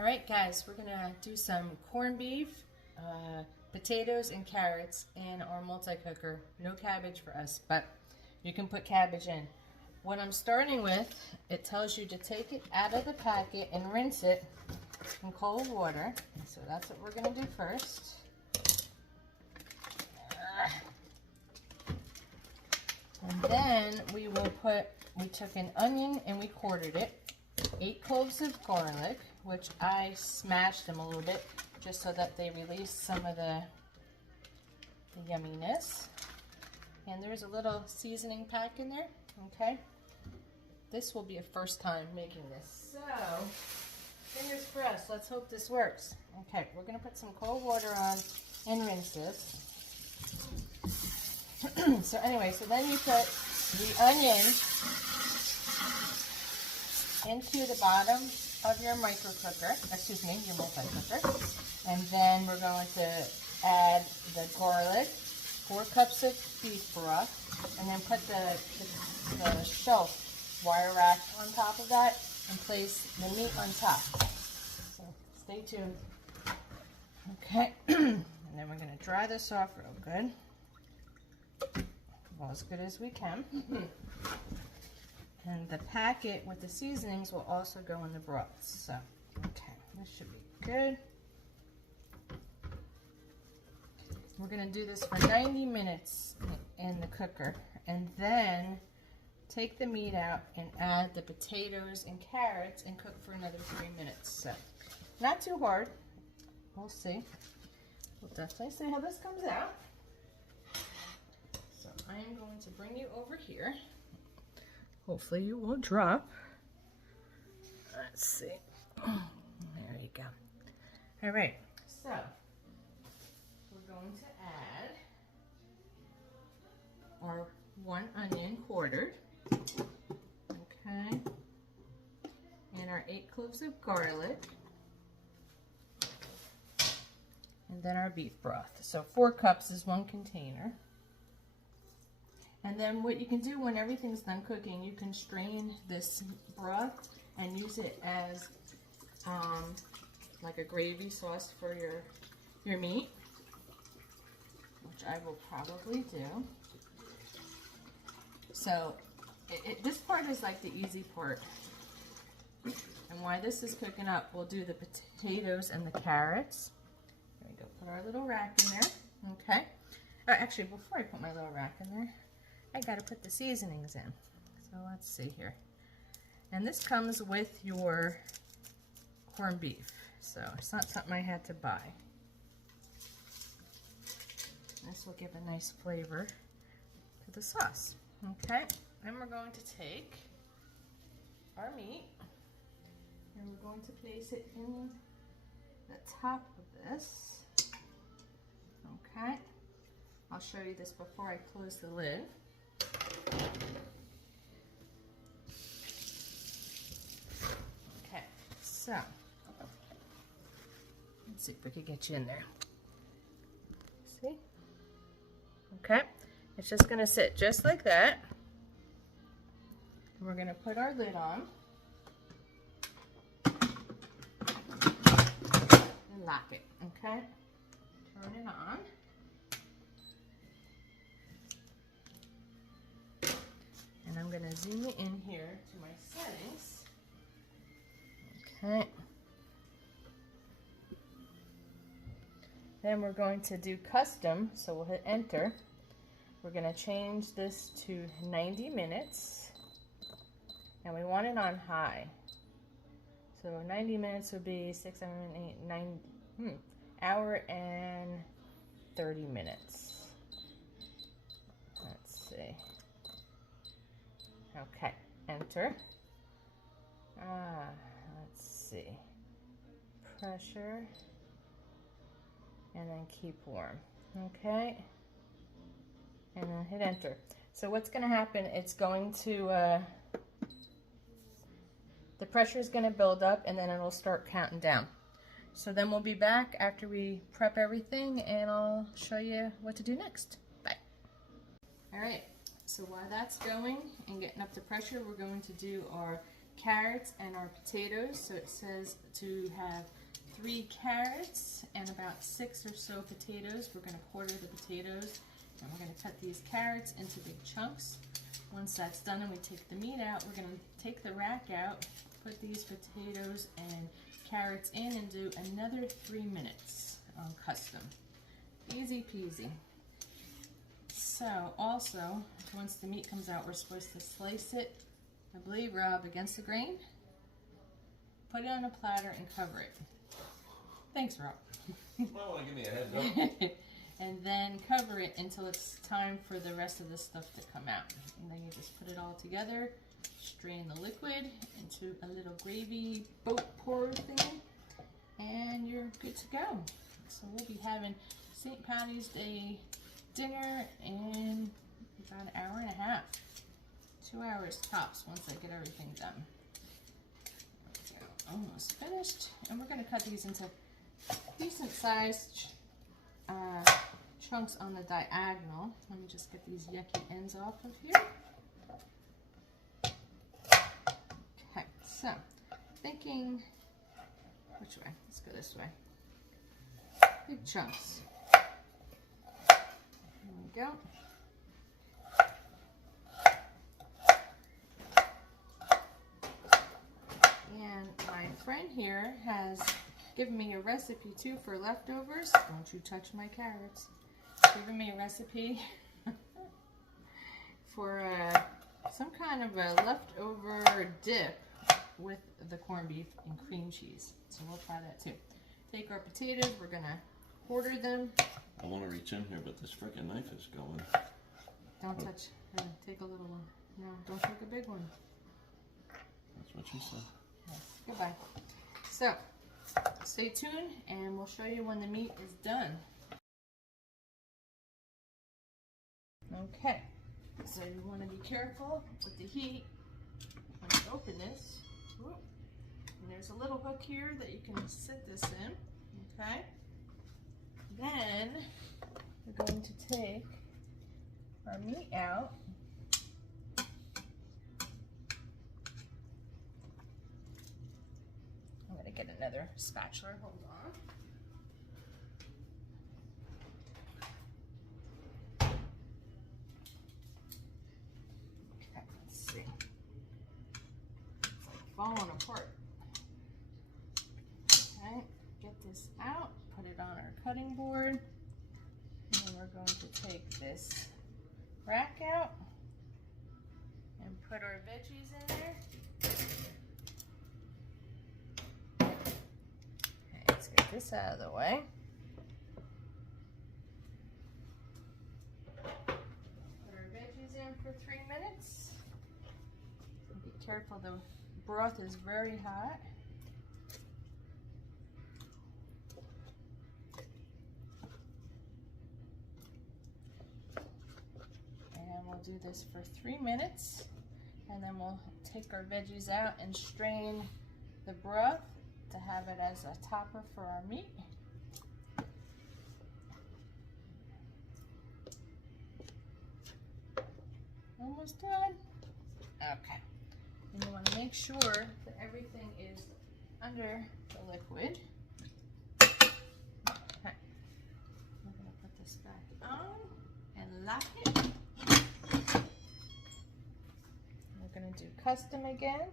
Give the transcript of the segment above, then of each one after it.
All right, guys, we're gonna do some corned beef, potatoes, and carrots in our multi-cooker. No cabbage for us, but you can put cabbage in. What I'm starting with, it tells you to take it out of the packet and rinse it in cold water. So that's what we're gonna do first. And then we took an onion and we quartered it. 8 cloves of garlic, which I smashed them a little bit just so that they release some of the yumminess. And there's a little seasoning pack in there, okay? This will be a first time making this. So, fingers crossed, let's hope this works. Okay, we're gonna put some cold water on and rinse this. So anyway, so then you put the onion into the bottom of your your multi-cooker. And then we're going to add the garlic, 4 cups of beef broth, and then put the shelf wire rack on top of that and place the meat on top. So stay tuned. Okay, and then we're going to dry this off real good. Well, as good as we can. And the packet with the seasonings will also go in the broth. So, okay, this should be good. We're going to do this for 90 minutes in the cooker. And then take the meat out and add the potatoes and carrots and cook for another 3 minutes. So, not too hard. We'll see. We'll definitely see how this comes out. So, I am going to bring you over here. Hopefully you won't drop. Let's see. There you go. All right, so we're going to add our 1 onion quartered, okay, and our 8 cloves of garlic, and then our beef broth. So 4 cups is 1 container. And then what you can do when everything's done cooking, you can strain this broth and use it as like a gravy sauce for your meat, which I will probably do. So this part is like the easy part. And while this is cooking up, we'll do the potatoes and the carrots. There we go, put our little rack in there, okay? Actually, before I put my little rack in there, I gotta put the seasonings in. So let's see here. And this comes with your corned beef. So it's not something I had to buy. This will give a nice flavor to the sauce. Okay, then we're going to take our meat and we're going to place it in the top of this. Okay, I'll show you this before I close the lid. Okay, so let's see if we could get you in there. See? Okay, it's just going to sit just like that. We're going to put our lid on and lock it. Okay, turn it on. And I'm going to zoom it in here to my settings. Okay. Then we're going to do custom, so we'll hit enter. We're going to change this to 90 minutes. And we want it on high. So 90 minutes would be 6, 7, 8, 9, hour and 30 minutes. Let's see. Okay, enter. Let's see. Pressure. And then keep warm. Okay. And then hit enter. So what's going to happen, it's going to, the pressure is going to build up and then it'll start counting down. So then we'll be back after we prep everything and I'll show you what to do next. Bye. All right. So while that's going and getting up the pressure, we're going to do our carrots and our potatoes. So it says to have 3 carrots and about 6 or so potatoes. We're going to quarter the potatoes, and we're going to cut these carrots into big chunks. Once that's done and we take the meat out, we're going to take the rack out, put these potatoes and carrots in, and do another 3 minutes on custom. Easy peasy. So also, once the meat comes out, we're supposed to slice it, I believe, Rob, against the grain, put it on a platter and cover it. Thanks, Rob. You might want to give me a heads up. And then cover it until it's time for the rest of the stuff to come out. And then you just put it all together, strain the liquid into a little gravy boat pour thing, and you're good to go. So we'll be having St. Patty's Day dinner in about an hour and a half. 2 hours tops once I get everything done. There we go. Almost finished. And we're going to cut these into decent sized chunks on the diagonal. Let me just get these yucky ends off of here. Okay, so thinking, which way? Let's go this way. Big chunks. There we go. And my friend here has given me a recipe too for leftovers. Don't you touch my carrots. Given me a recipe for some kind of a leftover dip with the corned beef and cream cheese. So we'll try that too. Take our potatoes, we're gonna quarter them. I want to reach in here, but this freaking knife is going. Don't touch. Take a little one. No, don't take a big one. That's what you said. Yes. Goodbye. So, stay tuned and we'll show you when the meat is done. Okay, so you want to be careful with the heat when you open this. Ooh. And there's a little hook here that you can sit this in, okay? Then we're going to take our meat out. I'm going to get another spatula, hold on. Okay, let's see. It's like falling apart. Okay, get this out, put it on our cutting board, and then we're going to take this rack out and put our veggies in there. Okay, let's get this out of the way. Put our veggies in for 3 minutes. Be careful, the broth is very hot. We'll do this for 3 minutes, and then we'll take our veggies out and strain the broth to have it as a topper for our meat. Almost done. Okay. And you want to make sure that everything is under the liquid. Okay. I'm going to put this back on and lock it. We're going to do custom again.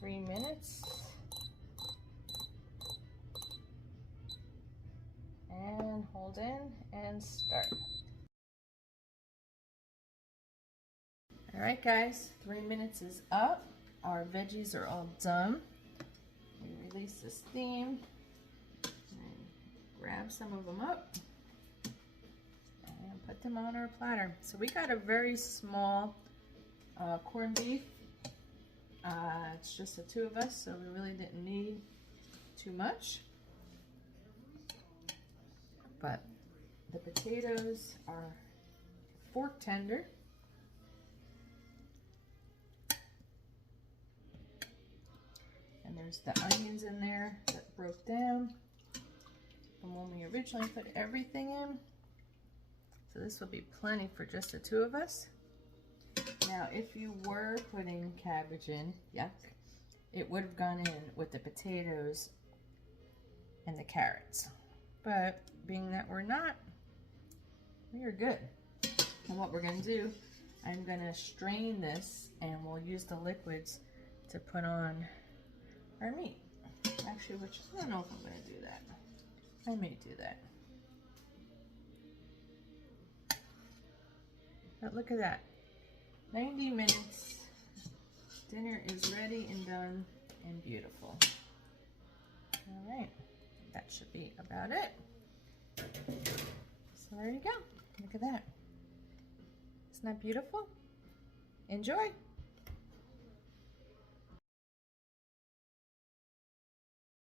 Three minutes. And hold in and start. All right, guys, 3 minutes is up. Our veggies are all done. We release this steam and grab some of them up and put them on our platter. So we got a very small corned beef. It's just the two of us, so we really didn't need too much. But the potatoes are fork tender. And there's the onions in there that broke down from when we originally put everything in. So this will be plenty for just the two of us. Now, if you were putting cabbage in, yuck, it would have gone in with the potatoes and the carrots. But being that we're not, we are good. And what we're gonna do, I'm gonna strain this and we'll use the liquids to put on our meat. Actually, which I don't know if I'm gonna do that. I may do that. But look at that. 90 minutes. Dinner is ready and done and beautiful. All right, that should be about it. So there you go. Look at that. Isn't that beautiful? Enjoy.